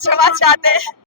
क्षमा चाहते हैं।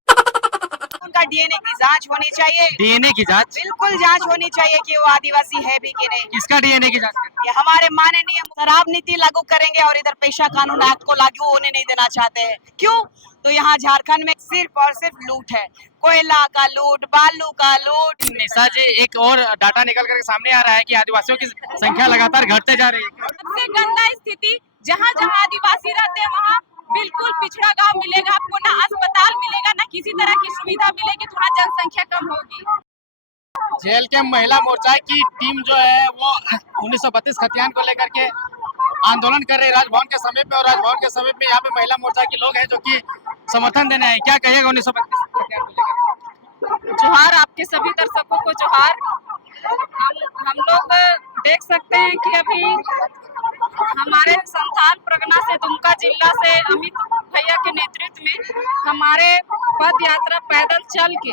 उनका डीएनए की जांच होनी चाहिए। डीएनए की जांच? बिल्कुल जांच होनी चाहिए कि वो आदिवासी है भी कि नहीं। किसका डीएनए की जांच? ये हमारे माननीय शराब नीति लागू करेंगे और इधर पेशा कानून एक्ट को लागू होने नहीं देना चाहते हैं। क्यों? तो यहाँ झारखंड में सिर्फ और सिर्फ लूट है, कोयला का लूट, बालू का लूट। निशा जी, एक और डाटा निकल कर सामने आ रहा है कि आदिवासियों की संख्या लगातार घटते जा रही है। सबसे गंदा स्थिति, जहाँ जहाँ आदिवासी रहते हैं वहाँ बिल्कुल पिछड़ा गांव मिलेगा आपको, ना अस्पताल मिलेगा, ना किसी तरह की सुविधा मिलेगी, तो वहाँ जनसंख्या कम होगी। जेल के महिला मोर्चा की टीम जो है वो 1932 खतियान को लेकर के आंदोलन कर रहे हैं राजभवन के समीप में, और राजभवन के समीप में यहाँ पे महिला मोर्चा के लोग हैं जो कि समर्थन देने आए। क्या कहिएगा 1932 खतियान को लेकर? जोहार आपके सभी दर्शकों को जोहार। हम लोग देख सकते हैं कि अभी हमारे संथाल परगना से, दुमका जिला से अमित भैया के नेतृत्व में हमारे पद यात्रा पैदल चल के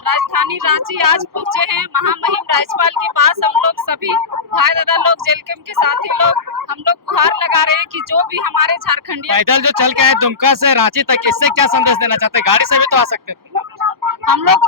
राजधानी रांची आज पहुंचे हैं। महामहिम राज्यपाल के पास हम लोग सभी भाई दादा लोग, जेल कैंप के साथी लोग, हम लोग गुहार लगा रहे हैं कि जो भी हमारे झारखंडी पैदल जो चल के आए दुमका से रांची तक, इससे क्या संदेश देना चाहते हैं? गाड़ी से भी तो आ सकते थे। हम लोग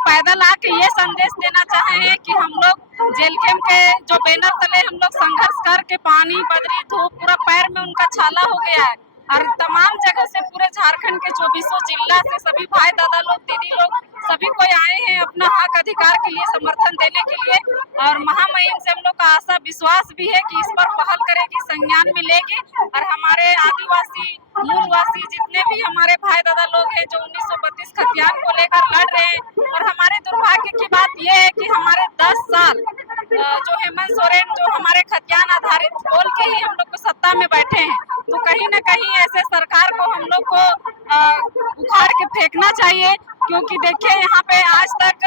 पैदल आके ये संदेश देना चाहे हैं कि हम लोग जेल कैंप के जो बैनर तले हम लोग संघर्ष करके पानी, बदरी, धूप, पूरा पैर में उनका छाला हो गया है, और तमाम जगह से पूरे झारखंड के 24 जिला से सभी भाई दादा लोग, दीदी लोग, सभी कोई आए हैं अपना हक अधिकार के लिए समर्थन देने के लिए। और महामहिम से हम लोग का आशा विश्वास भी है कि इस पर पहल करेगी, संज्ञान मिलेगी, और हमारे आदिवासी मूलवासी जितने भी हमारे भाई दादा लोग हैं जो 1932 खतियान को लेकर लड़ रहे हैं। और हमारे दुर्भाग्य की बात यह है कि हमारे 10 साल जो हेमंत सोरेन जो हमारे खतियान आधारित बोल के ही हम लोग को सत्ता में बैठे हैं, तो कहीं न कहीं ऐसे सरकार को हम लोग को उखाड़ के फेंकना चाहिए। क्योंकि देखिए यहाँ पे आज तक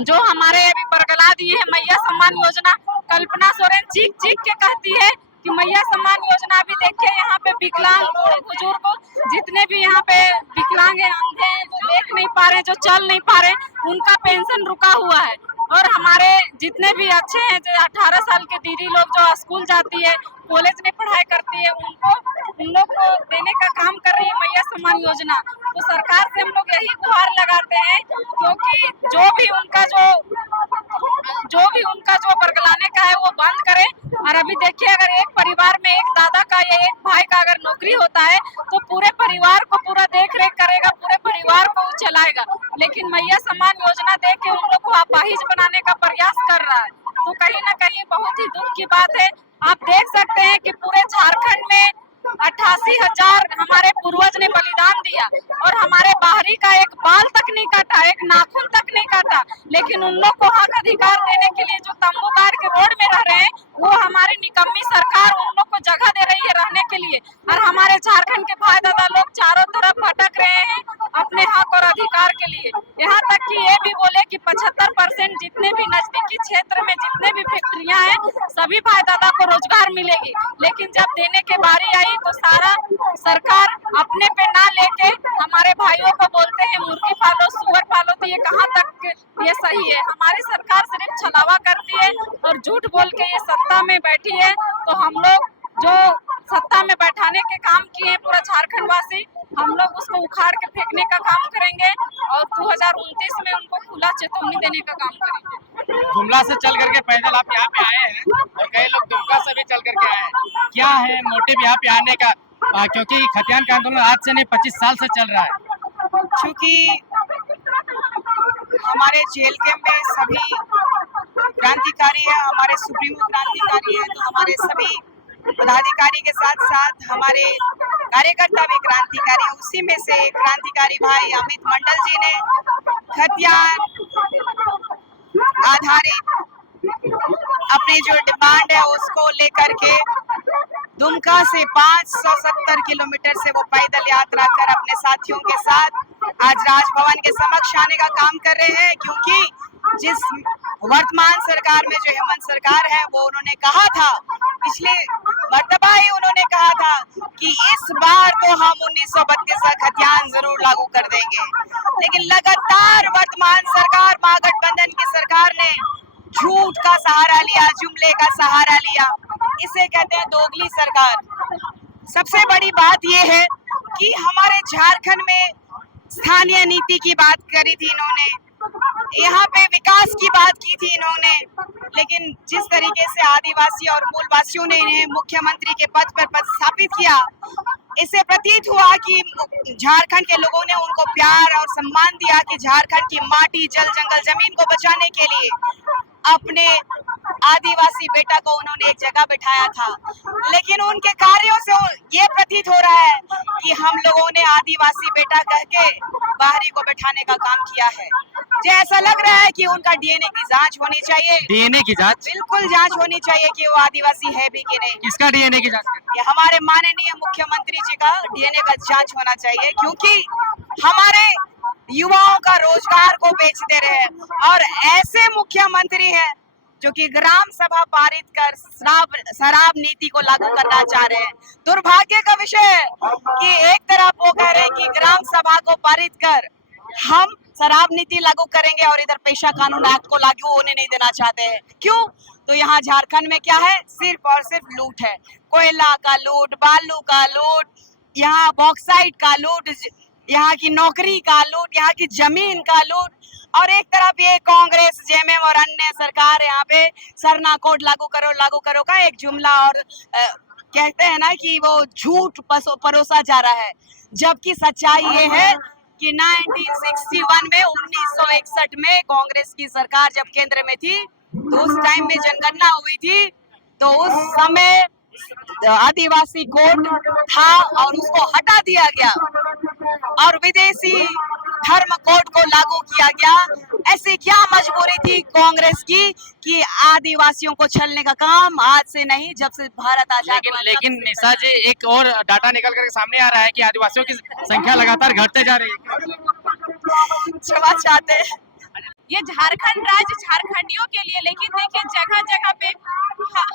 जो हमारे अभी बरगला दिए हैं मैया सम्मान योजना, कल्पना सोरेन चीख चीख के कहती है कि मैया सम्मान योजना, अभी देखिए यहाँ पे विकलांग बुजुर्ग जितने भी यहाँ पे विकलांग हैं, अंधे हैं, जो देख नहीं पा रहे, जो चल नहीं पा रहे, उनका पेंशन रुका हुआ है। और हमारे जितने भी अच्छे हैं, जो 18 साल के दीदी लोग जो स्कूल जाती है, कॉलेज में पढ़ाई करती है, उन लोग को देने का काम कर रही है मैया सम्मान योजना। तो सरकार से हम लोग यही गुहार लगाते हैं, क्योंकि जो भी उनका जो बरगलाने का है वो बंद करें। और अभी देखिए अगर एक परिवार में एक दादा का या एक भाई का अगर नौकरी होता है तो पूरे परिवार को पूरा देख रेख करेगा, पूरे परिवार को चलाएगा, लेकिन मैया सम्मान योजना दे के उन लोग को अपाहिज बनाने का प्रयास कर रहा है। तो कहीं ना कहीं बहुत ही दुख की बात है। आप देख सकते हैं कि पूरे झारखंड में 88,000 हमारे पूर्वज ने बलिदान दिया, और हमारे बाहरी का एक बाल तक नहीं काटा, एक नाखून तक नहीं काटा, लेकिन उन लोग को हक अधिकार देने के लिए जो तंबू गाड़ के रोड में रह रहे हैं, वो हमारी निकम्मी सरकार उन लोग को जगह दे रही है रहने के लिए। और हमारे झारखंड के भाई दादा लोग चारों तरफ भटक रहे हैं अपने हक और अधिकार के लिए। यहाँ तक कि ये भी बोले कि 75% जितने भी नजदीकी क्षेत्र में जितने भी फैक्ट्रियां हैं, सभी भाई दादा को रोजगार मिलेगी, लेकिन जब देने के बारी आई तो सारा सरकार अपने पे ना लेके हमारे भाइयों को बोलते हैं मुर्गी पालो, सुअर पालो। तो ये कहाँ तक ये सही है? हमारी सरकार सिर्फ छलावा करती है और झूठ बोल के ये सत्ता में बैठी है। तो हम लोग जो सत्ता में बैठाने के काम किए हैं पूरा झारखंड वासी, हम लोग उसको उखाड़ के फेंकने का काम करेंगे, और 2029 में उनको खुला चेतावनी देने का काम करेंगे। जुमला से चल करके पैदल आप यहाँ पे आए हैं, और कई लोग दुमका से भी चल करके आए हैं। क्या है मोटिव यहाँ पे आने का? क्योंकि खतियान का आंदोलन आज से नहीं 25 साल से चल रहा है। क्योंकि हमारे जेल कैंप में सभी क्रांतिकारी है, हमारे सुप्रीमो क्रांतिकारी है, तो हमारे सभी पदाधिकारी के साथ साथ हमारे कार्यकर्ता भी क्रांतिकारी। उसी में से क्रांतिकारी भाई अमित मंडल जी ने खतियान आधारित अपनी जो डिमांड है उसको लेकर के दुमका से 570 किलोमीटर से वो पैदल यात्रा कर अपने साथियों के साथ आज राजभवन के समक्ष आने का काम कर रहे हैं। क्योंकि जिस वर्तमान सरकार में जो हेमंत सरकार है, वो उन्होंने कहा था, पिछले मर्तबा ही उन्होंने कहा था कि इस बार तो हम 1932 का खतियान जरूर लागू कर देंगे, लेकिन लगातार वर्तमान सरकार, महागठबंधन की सरकार ने झूठ का सहारा लिया, जुमले का सहारा लिया। इसे कहते हैं दोगली सरकार। सबसे बड़ी बात यह है कि हमारे झारखंड में स्थानीय नीति की बात करी थी इन्होंने, यहाँ पे विकास की बात की थी इन्होंने, लेकिन जिस तरीके से आदिवासी और मूलवासियों ने इन्हें मुख्यमंत्री के पद पर पदस्थापित किया, इससे प्रतीत हुआ कि झारखंड के लोगों ने उनको प्यार और सम्मान दिया कि झारखंड की माटी, जल, जंगल, जमीन को बचाने के लिए अपने आदिवासी बेटा को उन्होंने एक जगह बिठाया था। लेकिन उनके कार्यों से ये प्रतीत हो रहा है कि हम लोगों ने आदिवासी बेटा कह के बाहरी को बैठाने का काम किया है। मुझे ऐसा लग रहा है कि उनका डीएनए की जांच होनी चाहिए। डीएनए की जांच? बिल्कुल जांच होनी चाहिए कि वो आदिवासी है भी कि नहीं। किसका डीएनए की जांच? ये हमारे माननीय मुख्यमंत्री जी का डीएनए का जांच होना चाहिए, क्योंकि हमारे युवाओं का रोजगार को बेच दे रहे हैं और ऐसे मुख्यमंत्री हैं जो कि ग्राम सभा पारित कर शराब नीति को लागू करना चाह रहे हैं। दुर्भाग्य का विषय है कि एक तरफ वो कह रहे हैं कि ग्राम सभा को पारित कर हम शराब नीति लागू करेंगे और इधर पेशा कानून एक्ट को लागू होने नहीं देना चाहते हैं। क्यों? तो यहाँ झारखंड में क्या है? सिर्फ और सिर्फ लूट है। कोयला का लूट, बालू का लूट, यहाँ बॉक्साइट का लूट, यहाँ की नौकरी का लूट, यहाँ की जमीन का लूट, और एक तरफ ये कांग्रेस, जेएमएम और अन्य सरकार यहाँ पे सरना कोड लागू करो का एक जुमला और कहते हैं ना कि वो झूठ परोसा जा रहा है, जबकि सच्चाई ये है कि 1961 में 1961 में कांग्रेस की सरकार जब केंद्र में थी तो उस टाइम में जनगणना हुई थी, तो उस समय आदिवासी कोड था और उसको हटा दिया गया और विदेशी धर्म कोड को लागू किया गया। ऐसी क्या मजबूरी थी कांग्रेस की कि आदिवासियों को छलने का काम आज से नहीं, जब से भारत आजाद हुआ। लेकिन निशा जी, एक और डाटा निकल कर सामने आ रहा है कि आदिवासियों की संख्या लगातार घटते जा रही है। क्षमा चाहते हैं। ये झारखंड राज्य झारखंडियों के लिए, लेकिन देखिए जगह जगह पे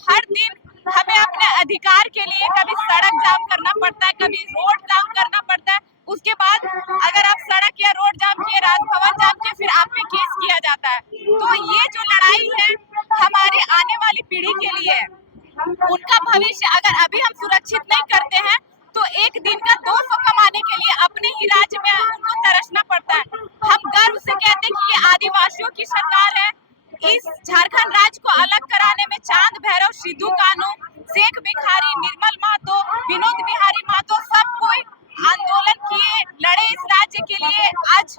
हर दिन हमें अपने अधिकार के लिए कभी सड़क जाम करना पड़ता है, कभी रोड जाम करना पड़ता है। उसके बाद अगर आप सड़क या रोड जाम किए, राजभवन जाम किए, फिर आप पे केस किया जाता है। तो ये जो लड़ाई है हमारी आने वाली पीढ़ी के लिए, उनका भविष्य अगर अभी हम सुरक्षित नहीं करते हैं तो एक दिन का 200 कमाने के लिए अपने ही राज्य में उनको तरसना पड़ता है। हम गर्व से कहते हैं कि ये आदिवासियों की सरकार है। इस झारखंड राज्य को अलग कराने में चांद भैरव, सिद्धू कान्हू, शेख भिखारी, निर्मल महतो, विनोद बिहारी महतो सब कोई आंदोलन किए, लड़े इस राज्य के लिए, आज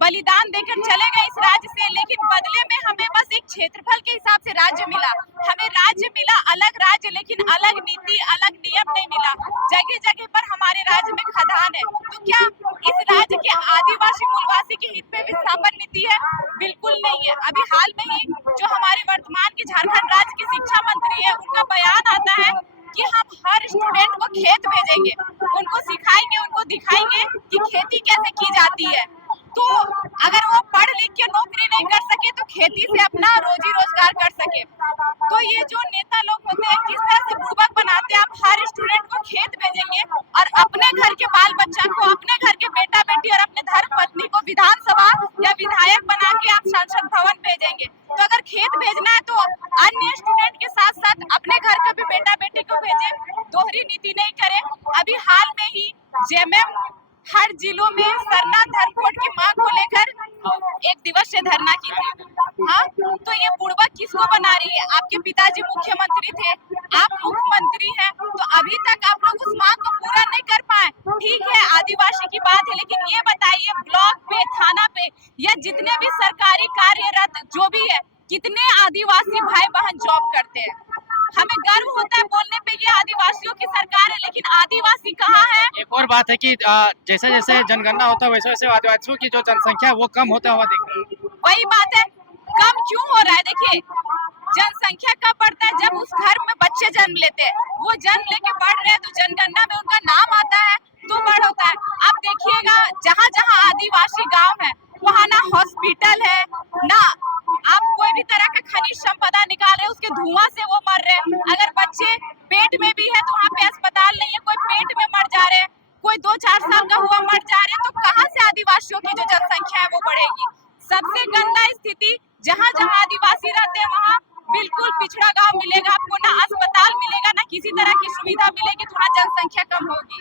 बलिदान देकर चले गए इस राज्य से। लेकिन बदले में हमें बस एक क्षेत्रफल के हिसाब से राज्य मिला। हमें राज्य मिला, अलग राज्य, लेकिन अलग नीति, अलग नियम नहीं मिला। जगह जगह पर हमारे राज्य में खदान है। तो क्या इस राज्य के आदिवासी मूलवासी के हित में विस्थापन नीति है? बिल्कुल नहीं है। अभी हाल में ही जो हमारे वर्तमान के झारखंड राज्य के शिक्षा मंत्री है, उनका बयान आता है कि हम हर स्टूडेंट को खेत भेजेंगे, उनको सिखाएंगे, उनको दिखाएंगे कि खेती कैसे की जाती है। तो अगर वो पढ़ लिख के नौकरी नहीं कर सके तो खेती से अपना रोजी रोजगार कर सके। तो ये जो नेता लोग होते हैं किस तरह से बुड़बक बनाते हैं, आप हर स्टूडेंट को खेत भेजेंगे और अपने घर के बाल बच्चा को, अपने घर के बेटा बेटी और अपने धर्म पत्नी को विधानसभा या विधायक बना के आप संसद भवन भेजेंगे। तो अगर खेत भेजना है तो अन्य स्टूडेंट के साथ साथ अपने घर का भी बेटा बेटी को भेजे, दोहरी नीति नहीं करे। अभी हाल में ही जेएमएम हर जिलों में सरना धर्म कोड की मांग को लेकर एक दिवसीय धरना की थी। हाँ, तो ये बुड़बक किसको बना रही है? आपके पिताजी मुख्यमंत्री थे, आप मुख्यमंत्री हैं, तो अभी तक आप लोग उस मांग को पूरा नहीं कर पाए। ठीक है, आदिवासी की बात है, लेकिन ये बताइए ब्लॉक पे, थाना पे या जितने भी सरकारी कार्यरत जो भी है, कितने आदिवासी भाई बहन जॉब करते हैं? हमें गर्व होता है बोलने पे ये आदिवासियों की सरकार है, लेकिन आदिवासी कहाँ है? एक और बात है कि जैसे जैसे जनगणना होता है वैसे वैसे आदिवासियों की जो जनसंख्या है वो कम होता हुआ दिख रहा है। वही बात है, कम क्यों हो रहा है? देखिए जनसंख्या कब बढ़ता है? जब उस घर में बच्चे जन्म लेते हैं, वो जन्म लेके बढ़ रहे हैं तो जनगणना में उनका नाम आता है तो बढ़ होता है। आप देखिएगा जहाँ जहाँ आदिवासी गाँव है वहाँ ना हॉस्पिटल है, ना आप कोई भी तरह का खनिज संपदा निकाल रहे, उसके धुआं से वो मर रहे हैं। अगर बच्चे पेट में भी है तो वहाँ पे अस्पताल नहीं है, कोई पेट में मर जा रहे हैं, कोई 2-4 साल का हुआ मर जा रहे हैं। तो कहाँ से आदिवासियों की जो जनसंख्या है वो बढ़ेगी? सबसे गंदा स्थिति जहाँ जहाँ आदिवासी रहते हैं वहाँ बिल्कुल पिछड़ा गाँव मिलेगा आपको, ना अस्पताल मिलेगा, ना किसी तरह की सुविधा मिलेगी, तो वहाँ जनसंख्या कम होगी।